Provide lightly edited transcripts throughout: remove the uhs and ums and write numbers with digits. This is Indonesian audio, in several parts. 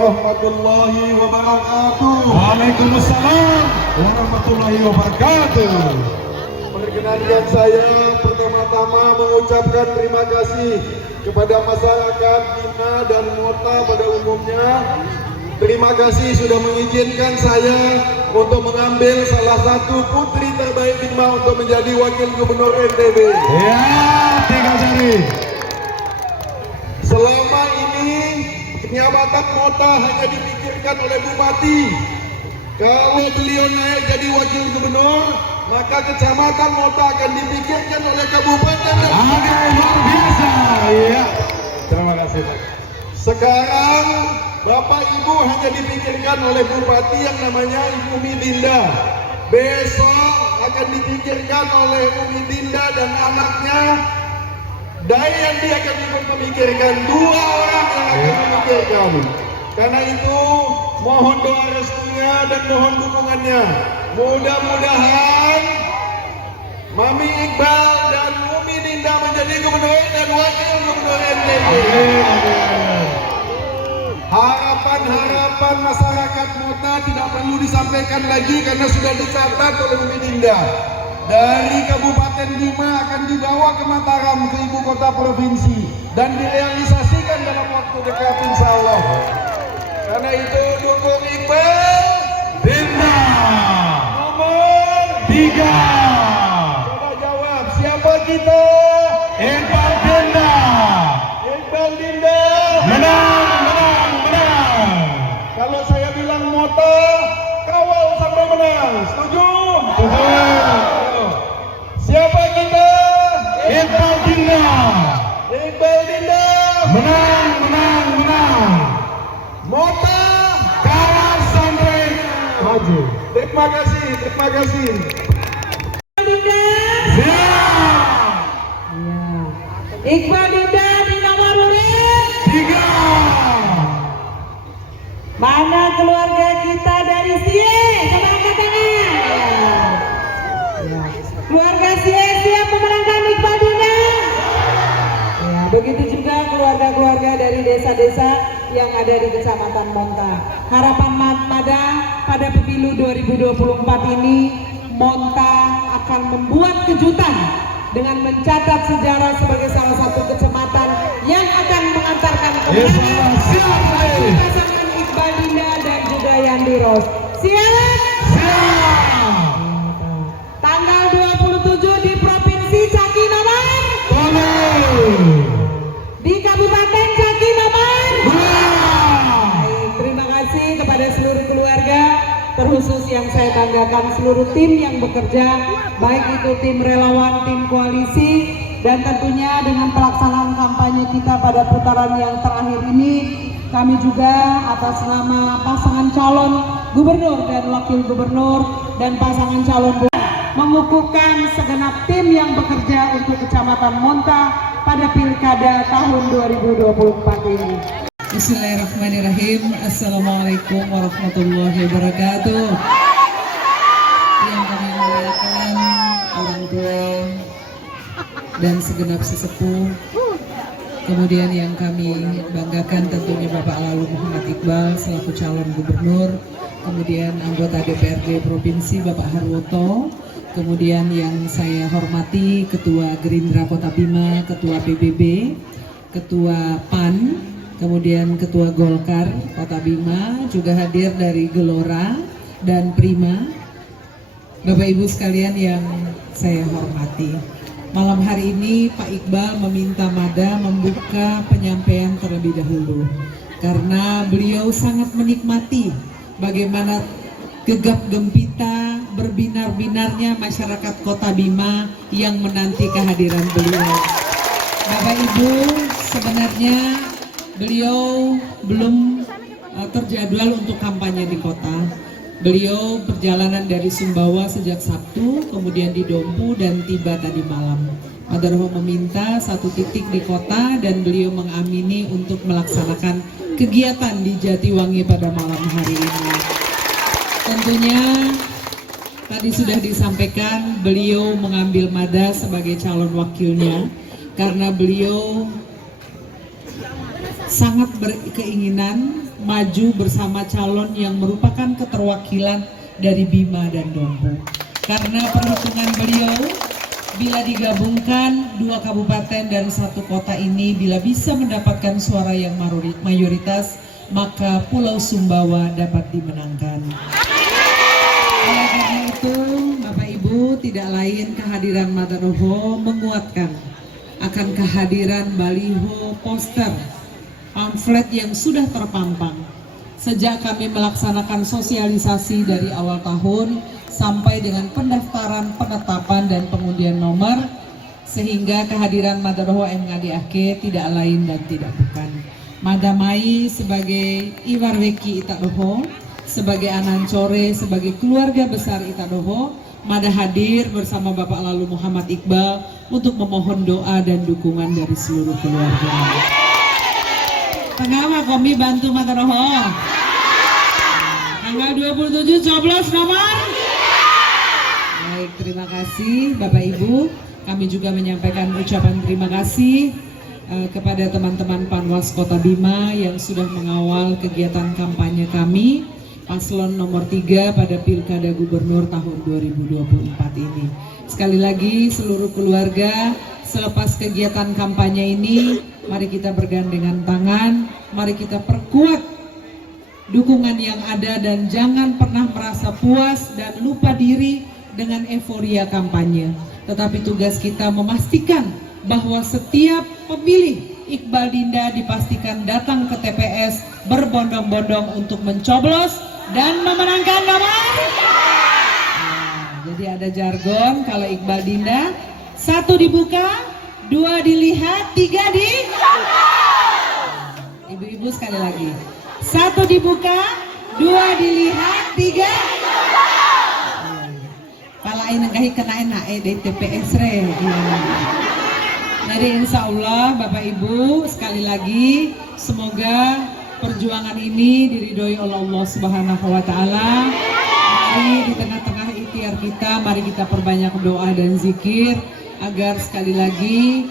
warahmatullahi wabarakatuh. Waalaikumsalam warahmatullahi wabarakatuh. Perkenankan saya pertama-tama mengucapkan terima kasih kepada masyarakat Bima dan Mota pada umumnya. Terima kasih sudah mengizinkan saya untuk mengambil salah satu putri terbaik Bima untuk menjadi wakil gubernur NTB. Ya, tiga jari. Selama ini Kecamatan Mota hanya dipikirkan oleh Bupati. Kalau beliau naik jadi wakil gubernur, maka Kecamatan Mota akan dipikirkan oleh Kabupaten. Ada luar biasa. Iya. Terima kasih, Pak. Sekarang Bapak Ibu hanya dipikirkan oleh Bupati yang namanya Ibu Midinda. Besok akan dipikirkan oleh Umi Dinda dan anaknya. Dayandi akan ikut memikirkan, dua orang yang akan memikirkan. Karena itu mohon doa restunya dan mohon dukungannya. Mudah-mudahan Mami Iqbal dan Umi Dinda menjadi gubernur dan wakil gubernur NTB. Harapan-harapan masyarakat Mota tidak perlu disampaikan lagi karena sudah dicatat oleh Umi Dinda. Dari Kabupaten Bima akan dibawa ke Mataram, ke ibu kota provinsi, dan direalisasikan dalam waktu dekat insya Allah. Karena itu dukung Iqbal Dinda nomor 3. Coba jawab, siapa kita? Iqbal Dinda. Iqbal Dinda. Menang. Kalau saya bilang Mota, kawal sampai menang. Setuju? Siapa kita? Iqbal Dinda. Iqbal Dinda. Menang. Mota Kawal sampai maju. Terima kasih. Dinda. Siap. Ya. Iqbal Dinda di nomor urut 3. mana keluarga kita dari Sie? Coba angkat tangan. Ya. Keluarga Sie siap memenangkan Iqbal Dinda. Ya, begitu juga keluarga-keluarga dari desa-desa yang ada di Kecamatan Monta. Harapan Mada pada pemilu 2024 ini, Monta akan membuat kejutan dengan mencatat sejarah sebagai salah satu kecamatan yang akan mengantarkan kemenangan bagi pasangan Iqbal Dinda dan juga Yandi Ros. Siap? Tanggal 27 di Provinsi Caki nomor, di Kabupaten Caki nomor. Baik, terima kasih kepada seluruh keluarga, terkhusus yang saya tanggakan seluruh tim yang bekerja, baik itu tim relawan, tim koalisi, dan tentunya dengan pelaksanaan kampanye kita pada putaran yang terakhir ini, kami juga atas nama pasangan calon gubernur dan wakil gubernur dan pasangan calon mengukuhkan segenap tim yang bekerja untuk Kecamatan Monta pada Pilkada tahun 2024 ini. Bismillahirrahmanirrahim. Assalamualaikum warahmatullahi wabarakatuh. Yang kami muliakan orang tua dan segenap sesepuh, kemudian yang kami banggakan tentunya Bapak Lalu Muhammad Iqbal selaku calon gubernur, kemudian anggota DPRD Provinsi Bapak Harwoto, kemudian yang saya hormati Ketua Gerindra Kota Bima, Ketua PBB, Ketua PAN, kemudian Ketua Golkar Kota Bima, juga hadir dari Gelora dan Prima, Bapak Ibu sekalian yang saya hormati. Malam hari ini Pak Iqbal meminta Mada membuka penyampaian terlebih dahulu karena beliau sangat menikmati bagaimana gegap gempita berbinar-binarnya masyarakat Kota Bima yang menanti kehadiran beliau. Bapak Ibu, sebenarnya beliau belum terjadwal untuk kampanye di kota. Beliau perjalanan dari Sumbawa sejak Sabtu, kemudian di Dompu dan tiba tadi malam. Madarho meminta satu titik di kota dan beliau mengamini untuk melaksanakan kegiatan di Jatiwangi pada malam hari ini. Tentunya tadi sudah disampaikan beliau mengambil Mada sebagai calon wakilnya karena beliau sangat berkeinginan maju bersama calon yang merupakan keterwakilan dari Bima dan Dompu. Karena perhitungan beliau, bila digabungkan 2 kabupaten dan 1 kota ini, bila bisa mendapatkan suara yang mayoritas, maka Pulau Sumbawa dapat dimenangkan. Oleh karena itu, Bapak Ibu, tidak lain kehadiran Madaroho menguatkan akan kehadiran baliho, poster, pamflet yang sudah terpampang sejak kami melaksanakan sosialisasi dari awal tahun sampai dengan pendaftaran, penetapan, dan pengundian nomor, sehingga kehadiran Madaroho MNGAD tidak lain dan tidak bukan. Madamai sebagai Iwarweki Itadoho, sebagai Anancore, sebagai keluarga besar Itadoho, Mada hadir bersama Bapak Lalu Muhammad Iqbal untuk memohon doa dan dukungan dari seluruh keluarga. Tengah kami bantu Madaroho. Tanggal 27 coblos nomor. Baik, terima kasih Bapak Ibu. Kami juga menyampaikan ucapan terima kasih kepada teman-teman Panwas Kota Bima yang sudah mengawal kegiatan kampanye kami paslon nomor 3 pada Pilkada Gubernur tahun 2024 ini. Sekali lagi seluruh keluarga, selepas kegiatan kampanye ini, mari kita bergandengan tangan, mari kita perkuat dukungan yang ada dan jangan pernah merasa puas dan lupa diri dengan euforia kampanye. Tetapi tugas kita memastikan bahwa setiap pemilih Iqbal Dinda dipastikan datang ke TPS berbondong-bondong untuk mencoblos dan memenangkan nomor. Jadi ada jargon kalau Iqbal Dinda, 1 dibuka, 2 dilihat, 3 di. Ibu-ibu sekali lagi, 1 dibuka, 2 dilihat, 3. Palain nengkahi kenain nae di TPS re. Jadi insya Allah Bapak Ibu sekali lagi semoga perjuangan ini diridhoi oleh Allah Subhanahu Wa Taala. Mari di tengah-tengah ikhtiar kita, mari kita perbanyak doa dan zikir agar sekali lagi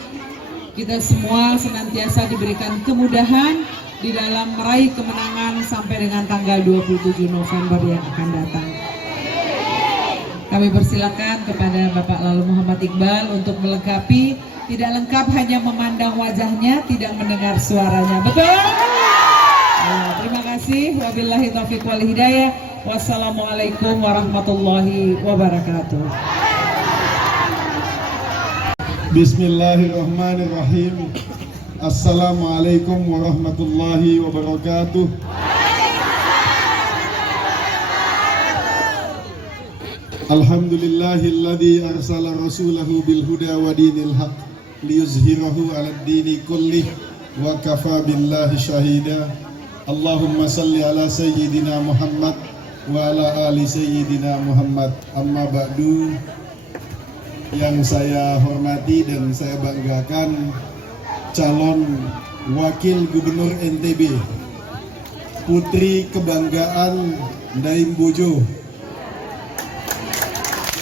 kita semua senantiasa diberikan kemudahan di dalam meraih kemenangan sampai dengan tanggal 27 November yang akan datang. Kami persilakan kepada Bapak Lalu Muhammad Iqbal untuk melengkapi. Tidak lengkap hanya memandang wajahnya, tidak mendengar suaranya. Betul? Terima kasih. Wabillahi taufiq wal hidayah. Wassalamualaikum warahmatullahi wabarakatuh. Bismillahirrahmanirrahim. Assalamualaikum warahmatullahi wabarakatuh. Alhamdulillahilladzi arsala rasulahu bil huda wa dinil haq liyuzhirahu 'alad dini kullih wa kafa billahi syahida. Allahumma salli ala sayyidina Muhammad wa ala ali sayyidina Muhammad. Amma ba'du. Yang saya hormati dan saya banggakan, calon wakil gubernur NTB, putri kebanggaan Daim Bojo,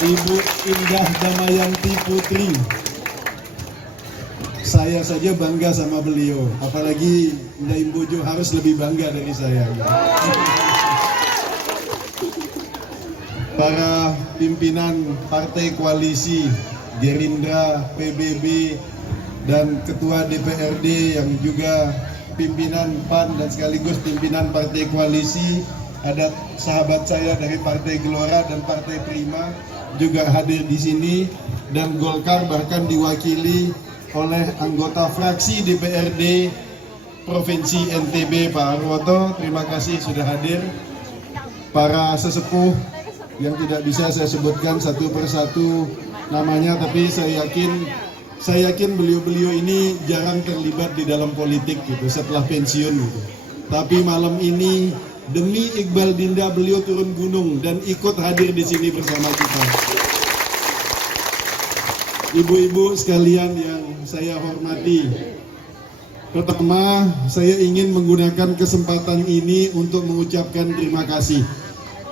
Ibu Indah Damayanti Putri. Saya saja bangga sama beliau, apalagi Daim Bojo harus lebih bangga dari saya. Para pimpinan partai koalisi Gerindra, PBB, dan ketua DPRD yang juga pimpinan PAN dan sekaligus pimpinan partai koalisi, ada sahabat saya dari Partai Gelora dan Partai Prima juga hadir di sini, dan Golkar bahkan diwakili oleh anggota fraksi DPRD Provinsi NTB Pak Arwoto. Terima kasih sudah hadir. Para sesepuh yang tidak bisa saya sebutkan satu persatu namanya, tapi saya yakin beliau-beliau ini jarang terlibat di dalam politik gitu setelah pensiun gitu. Tapi malam ini demi Iqbal Dinda beliau turun gunung dan ikut hadir di sini bersama kita. Ibu-ibu sekalian yang saya hormati, pertama saya ingin menggunakan kesempatan ini untuk mengucapkan terima kasih.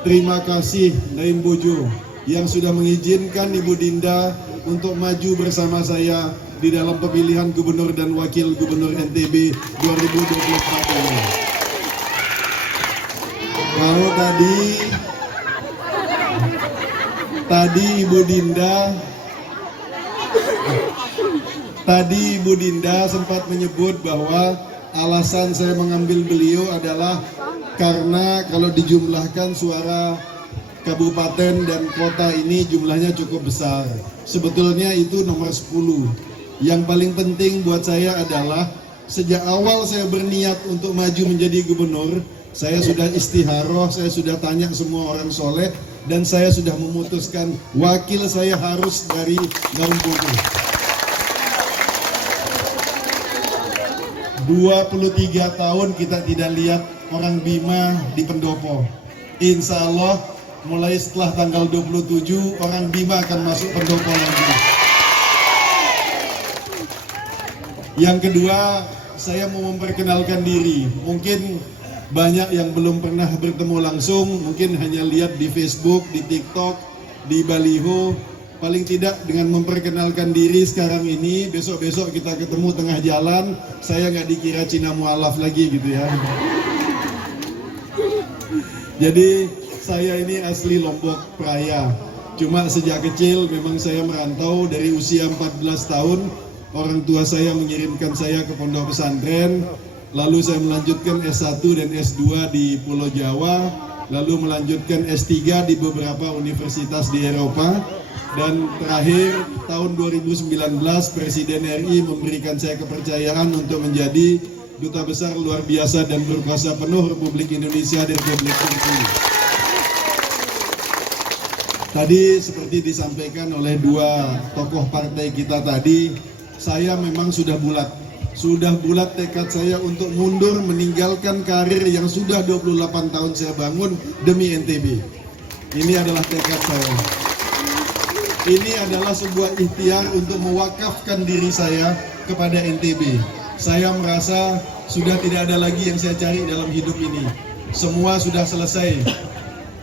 Terima kasih Daim Bojo yang sudah mengizinkan Ibu Dinda untuk maju bersama saya di dalam pemilihan gubernur dan wakil gubernur NTB 2024 ini. Kalau tadi Ibu Dinda sempat menyebut bahwa alasan saya mengambil beliau adalah karena kalau dijumlahkan suara kabupaten dan kota ini jumlahnya cukup besar. Sebetulnya itu nomor 10. Yang paling penting buat saya adalah sejak awal saya berniat untuk maju menjadi gubernur, saya sudah istikharah, saya sudah tanya semua orang soleh, dan saya sudah memutuskan wakil saya harus dari Gaung Putih. 23 tahun kita tidak lihat orang Bima di pendopo. Insya Allah mulai setelah tanggal 27 orang Bima akan masuk pendopo lagi. Yang kedua, saya mau memperkenalkan diri. Mungkin banyak yang belum pernah bertemu langsung, mungkin hanya lihat di Facebook, di TikTok, di baliho. Paling tidak dengan memperkenalkan diri sekarang ini, besok-besok kita ketemu tengah jalan, saya nggak dikira Cina mualaf lagi gitu ya. Jadi saya ini asli Lombok Praya. Cuma sejak kecil memang saya merantau dari usia 14 tahun. Orang tua saya mengirimkan saya ke pondok pesantren, lalu saya melanjutkan S1 dan S2 di Pulau Jawa, lalu melanjutkan S3 di beberapa universitas di Eropa, dan terakhir tahun 2019 Presiden RI memberikan saya kepercayaan untuk menjadi Duta Besar Luar Biasa dan Berkuasa Penuh Republik Indonesia di Republik Turki. Tadi seperti disampaikan oleh dua tokoh partai kita tadi, saya memang sudah bulat tekad saya untuk mundur meninggalkan karir yang sudah 28 tahun saya bangun demi NTB. Ini adalah tekad saya. Ini adalah sebuah ikhtiar untuk mewakafkan diri saya kepada NTB. Saya merasa sudah tidak ada lagi yang saya cari dalam hidup ini. Semua sudah selesai.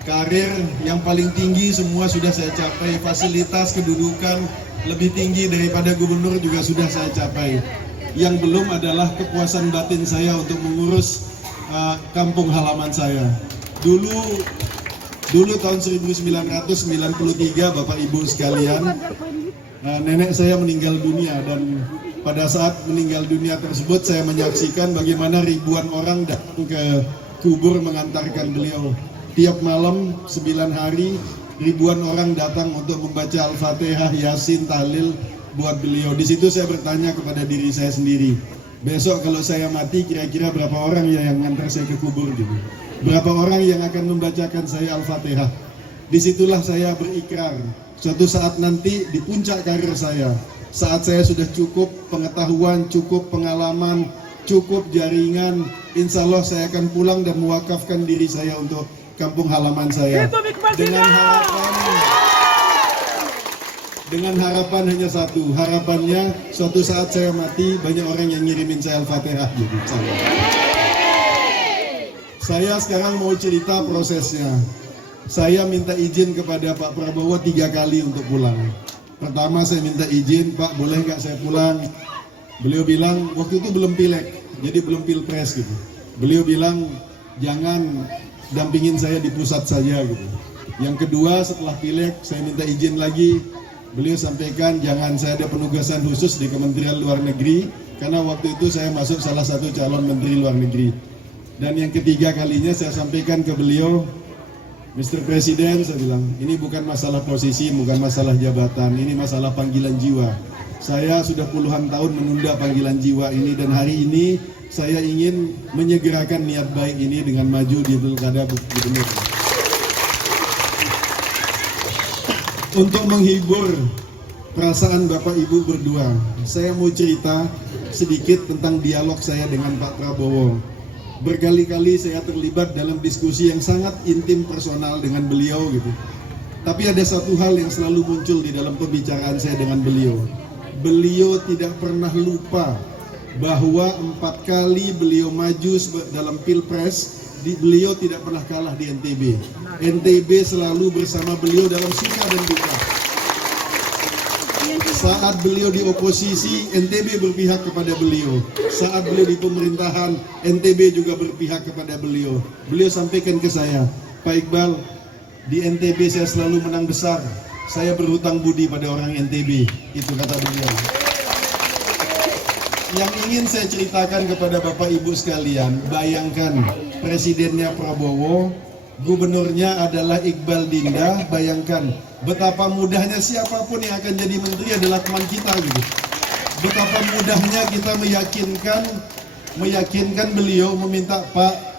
Karir yang paling tinggi semua sudah saya capai. Fasilitas kedudukan lebih tinggi daripada gubernur juga sudah saya capai. Yang belum adalah kepuasan batin saya untuk mengurus kampung halaman saya. Dulu tahun 1993 Bapak Ibu sekalian, nenek saya meninggal dunia, dan pada saat meninggal dunia tersebut saya menyaksikan bagaimana ribuan orang datang ke kubur mengantarkan beliau. Tiap malam 9 hari ribuan orang datang untuk membaca Al-Fatihah, Yasin, Tahlil buat beliau. Di situ saya bertanya kepada diri saya sendiri, besok kalau saya mati kira-kira berapa orang ya yang ngantar saya ke kubur gitu? Berapa orang yang akan membacakan saya Al-Fatihah? Disitulah saya berikrar, suatu saat nanti di puncak karir saya, saat saya sudah cukup pengetahuan, cukup pengalaman, cukup jaringan, insya Allah saya akan pulang dan mewakafkan diri saya untuk kampung halaman saya. Dengan harapan hanya satu, harapannya suatu saat saya mati banyak orang yang ngirimin saya Al-Fatihah gitu. Saya sekarang mau cerita prosesnya. Saya minta izin kepada Pak Prabowo 3 kali untuk pulang. Pertama saya minta izin, Pak boleh nggak saya pulang? Beliau bilang waktu itu belum pileg, jadi belum pilpres gitu. Beliau bilang jangan dampingin saya di pusat saja gitu. Yang kedua setelah pileg saya minta izin lagi, beliau sampaikan jangan saya ada penugasan khusus di Kementerian Luar Negeri, karena waktu itu saya masuk salah satu calon Menteri Luar Negeri. Dan yang ketiga kalinya saya sampaikan ke beliau, Mr. Presiden, saya bilang ini bukan masalah posisi, bukan masalah jabatan, ini masalah panggilan jiwa. Saya sudah puluhan tahun menunda panggilan jiwa ini, dan hari ini saya ingin menyegerakan niat baik ini dengan maju di Pilkada Gubernur. Untuk menghibur perasaan Bapak Ibu berdua, saya mau cerita sedikit tentang dialog saya dengan Pak Prabowo. Berkali-kali saya terlibat dalam diskusi yang sangat intim personal dengan beliau gitu. Tapi ada satu hal yang selalu muncul di dalam pembicaraan saya dengan beliau. Beliau tidak pernah lupa bahwa 4 kali beliau maju dalam Pilpres, beliau tidak pernah kalah di NTB. NTB selalu bersama beliau dalam suka dan duka. Saat beliau di oposisi, NTB berpihak kepada beliau. Saat beliau di pemerintahan, NTB juga berpihak kepada beliau. Beliau sampaikan ke saya, Pak Iqbal, di NTB saya selalu menang besar. Saya berhutang budi pada orang NTB. Itu kata beliau. Yang ingin saya ceritakan kepada Bapak Ibu sekalian, bayangkan presidennya Prabowo, gubernurnya adalah Iqbal Dinda. Bayangkan betapa mudahnya siapapun yang akan jadi menteri adalah teman kita gitu. Betapa mudahnya kita meyakinkan beliau, meminta, Pak,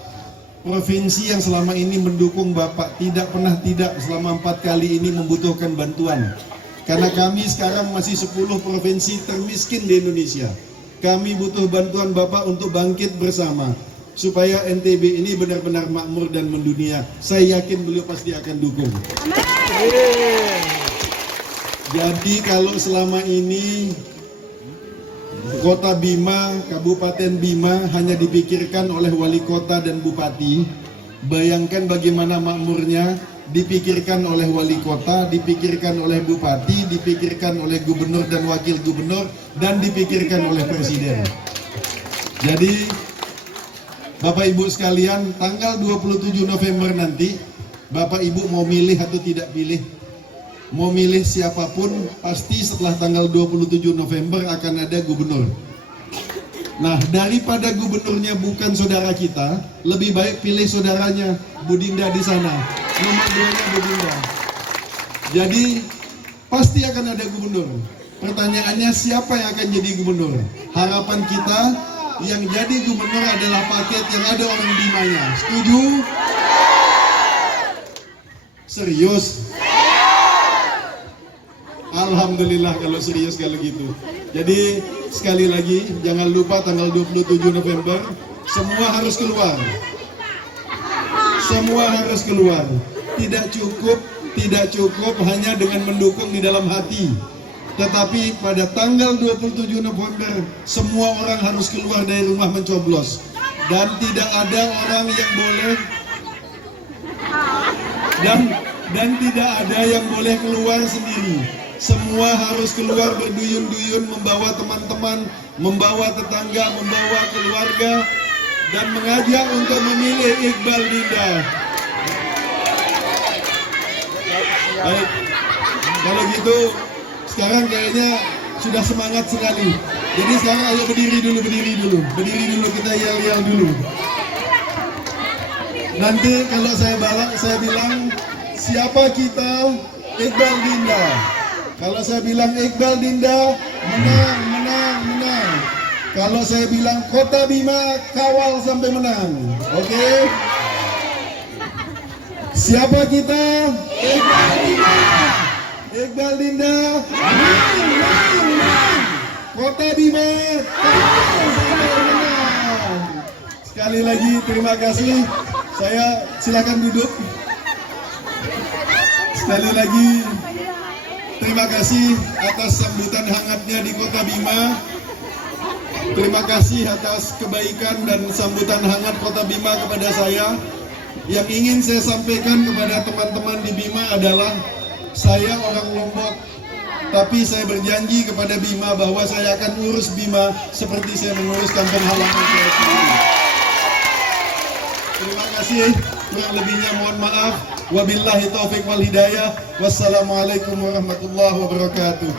provinsi yang selama ini mendukung Bapak tidak pernah tidak selama 4 kali ini membutuhkan bantuan. Karena kami sekarang masih 10 provinsi termiskin di Indonesia. Kami butuh bantuan Bapak untuk bangkit bersama supaya NTB ini benar-benar makmur dan mendunia. Saya yakin beliau pasti akan dukung. Jadi kalau selama ini Kota Bima, Kabupaten Bima hanya dipikirkan oleh wali kota dan bupati, bayangkan bagaimana makmurnya dipikirkan oleh wali kota, dipikirkan oleh bupati, dipikirkan oleh gubernur dan wakil gubernur, dan dipikirkan oleh presiden. Jadi Bapak Ibu sekalian, tanggal 27 November nanti, Bapak Ibu mau milih atau tidak pilih? Mau milih siapapun, pasti setelah tanggal 27 November akan ada gubernur. Nah, daripada gubernurnya bukan saudara kita, lebih baik pilih saudaranya, Bu Dinda di sana. Nomor 2-nya Bu Dinda. Jadi, pasti akan ada gubernur. Pertanyaannya, siapa yang akan jadi gubernur? Harapan kita, yang jadi gubernur adalah paket yang ada orang Bimanya. Setuju? Serius? Alhamdulillah kalau serius kalau gitu. Jadi sekali lagi jangan lupa tanggal 27 November semua harus keluar. Semua harus keluar. Tidak cukup hanya dengan mendukung di dalam hati. Tetapi pada tanggal 27 November semua orang harus keluar dari rumah mencoblos. Dan tidak ada orang yang boleh dan tidak ada yang boleh keluar sendiri. Semua harus keluar berduyun-duyun, membawa teman-teman, membawa tetangga, membawa keluarga, dan mengajak untuk memilih Iqbal Dinda. Baik, kalau gitu sekarang kayaknya sudah semangat sekali. Jadi sekarang ayo berdiri dulu kita yel-yel dulu. Nanti kalau saya bilang siapa kita, Iqbal Dinda. Kalau saya bilang Iqbal Dinda, menang. Kalau saya bilang Kota Bima, kawal sampai menang. Oke? Siapa kita? Iqbal Dinda. Iqbal Dinda, menang. Kota Bima, kawal sampai menang. Sekali lagi terima kasih. Saya silakan duduk. Sekali lagi terima kasih atas sambutan hangatnya di Kota Bima. Terima kasih atas kebaikan dan sambutan hangat Kota Bima kepada saya. Yang ingin saya sampaikan kepada teman-teman di Bima adalah saya orang Lombok, tapi saya berjanji kepada Bima bahwa saya akan urus Bima seperti saya mengurus kampung halaman saya sendiri. Terima kasih. Kurang lebihnya mohon maaf. Wabillahi taufiq wal hidayah. Wassalamualaikum warahmatullahi wabarakatuh.